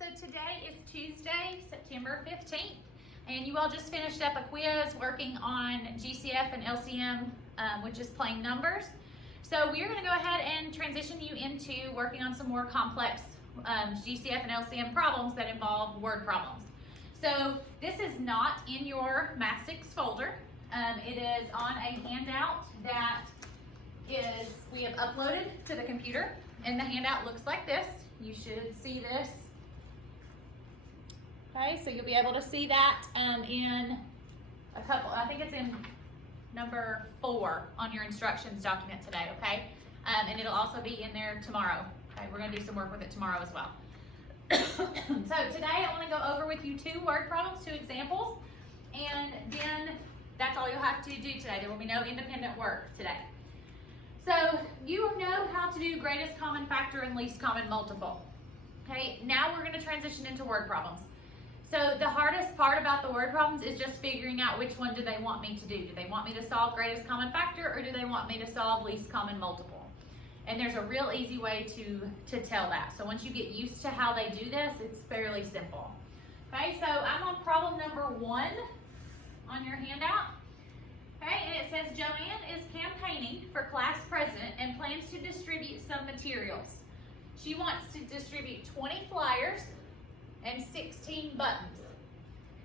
So today is Tuesday, September 15th, and you all just finished up a quiz working on GCF and LCM, which is plain numbers. So we're going to go ahead and transition you into working on some more complex GCF and LCM problems that involve word problems. So this is not in your Math 6 folder. It is on a handout that we have uploaded to the computer, and the handout looks like this. You should see this. Okay, so you'll be able to see that in a couple, I think it's in number 4 on your instructions document today, okay? And it'll also be in there tomorrow. Okay, we're gonna do some work with it tomorrow as well. So today I wanna go over with you 2 word problems, 2 examples, and then that's all you'll have to do today. There will be no independent work today. So you know how to do greatest common factor and least common multiple. Okay, now we're gonna transition into word problems. So the hardest part about the word problems is just figuring out which one do they want me to do. Do they want me to solve greatest common factor, or do they want me to solve least common multiple? And there's a real easy way to tell that. So once you get used to how they do this, it's fairly simple. Okay, so I'm on problem number 1 on your handout. Okay, and it says Joanne is campaigning for class president and plans to distribute some materials. She wants to distribute 20 flyers and 16 buttons.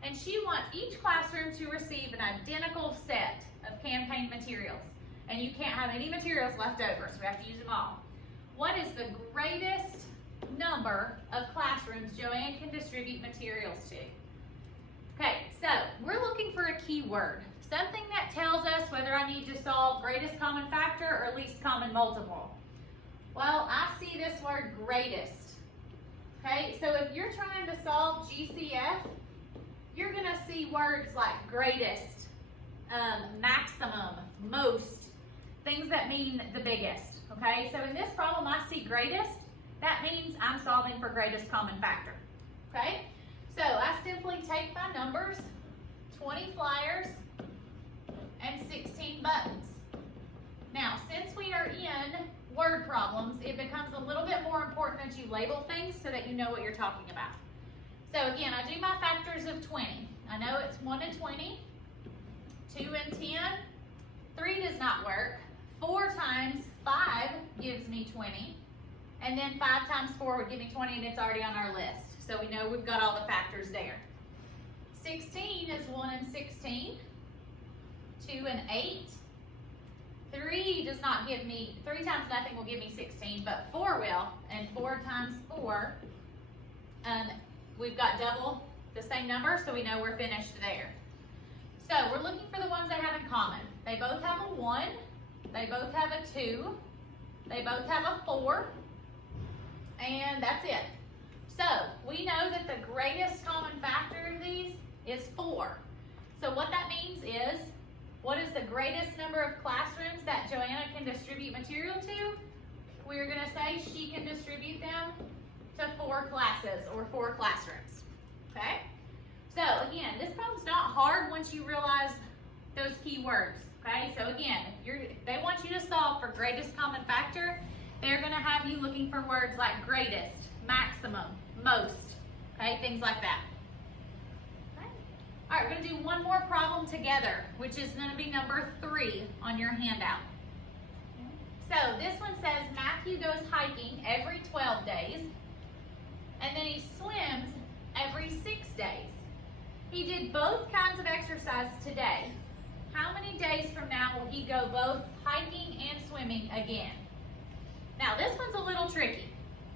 And she wants each classroom to receive an identical set of campaign materials. And you can't have any materials left over, so we have to use them all. What is the greatest number of classrooms Joanne can distribute materials to? Okay, so we're looking for a keyword, something that tells us whether I need to solve greatest common factor or least common multiple. Well, I see this word greatest. Okay, so if you're trying to solve GCF, you're going to see words like greatest, maximum, most, things that mean the biggest. Okay, so in this problem I see greatest. That means I'm solving for greatest common factor. Okay, so I simply take my numbers, 20 flyers and 16 buttons. Now, since we are in word problems, it becomes a little bit more important that you label things so that you know what you're talking about. So again, I do my factors of 20. I know it's 1 and 20, 2 and 10, 3 does not work, 4 times 5 gives me 20, and then 5 times 4 would give me 20, and it's already on our list. So we know we've got all the factors there. 16 is 1 and 16, 2 and 8, 3 does not give me, 3 times nothing will give me 16, but 4 will, and 4 times 4, we've got double the same number, so we know we're finished there. So we're looking for the ones they have in common. They both have a 1, they both have a 2, they both have a 4, and that's it. So we know that the greatest common factor of these is 4. So what that means is, what is the greatest number of classrooms that Joanna can distribute material to? We're going to say she can distribute them to 4 classes or 4 classrooms. Okay? So again, this problem's not hard once you realize those key words. Okay? So again, if they want you to solve for greatest common factor, they're going to have you looking for words like greatest, maximum, most, okay? Things like that. All right, we're going to do one more problem together, which is going to be number 3 on your handout. So this one says Matthew goes hiking every 12 days, and then he swims every 6 days. He did both kinds of exercise today. How many days from now will he go both hiking and swimming again? Now this one's a little tricky.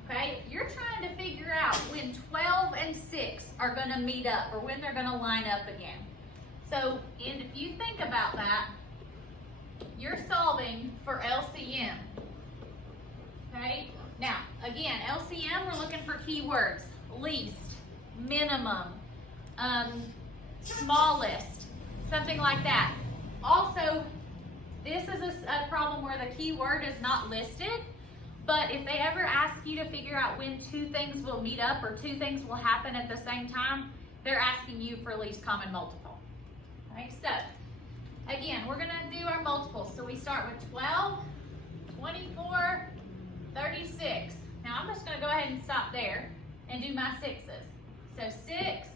Okay, you're trying to figure out when 12 and 6 are going to meet up, or when they're going to line up again. So, and if you think about that, you're solving for LCM. Okay, now again, LCM, we're looking for keywords: least, minimum, smallest, something like that. Also, this is a problem where the keyword is not listed. But if they ever ask you to figure out when 2 things will meet up or 2 things will happen at the same time, they're asking you for least common multiple. Okay, so again, we're going to do our multiples. So we start with 12, 24, 36. Now I'm just going to go ahead and stop there and do my 6 So 6,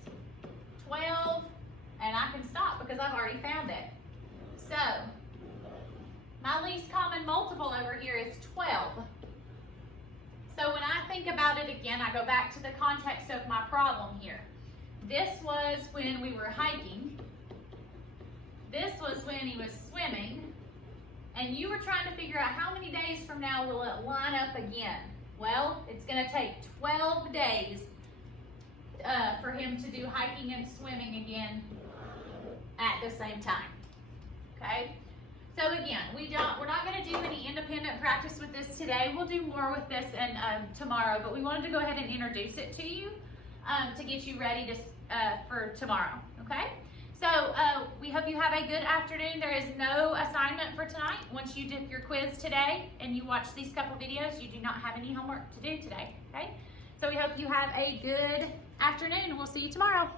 12, and I can stop because I've already found it. So my least common multiple over here is 12. So when I think about it again, I go back to the context of my problem here. This was when we were hiking. This was when he was swimming. And you were trying to figure out how many days from now will it line up again. Well, it's going to take 12 days for him to do hiking and swimming again at the same time. Okay? So again, we're not going to do any independent practice with this today. We'll do more with this tomorrow, but we wanted to go ahead and introduce it to you to get you ready for tomorrow. Okay? So we hope you have a good afternoon. There is no assignment for tonight. Once you did your quiz today and you watch these couple videos, you do not have any homework to do today. Okay? So we hope you have a good afternoon, and we'll see you tomorrow.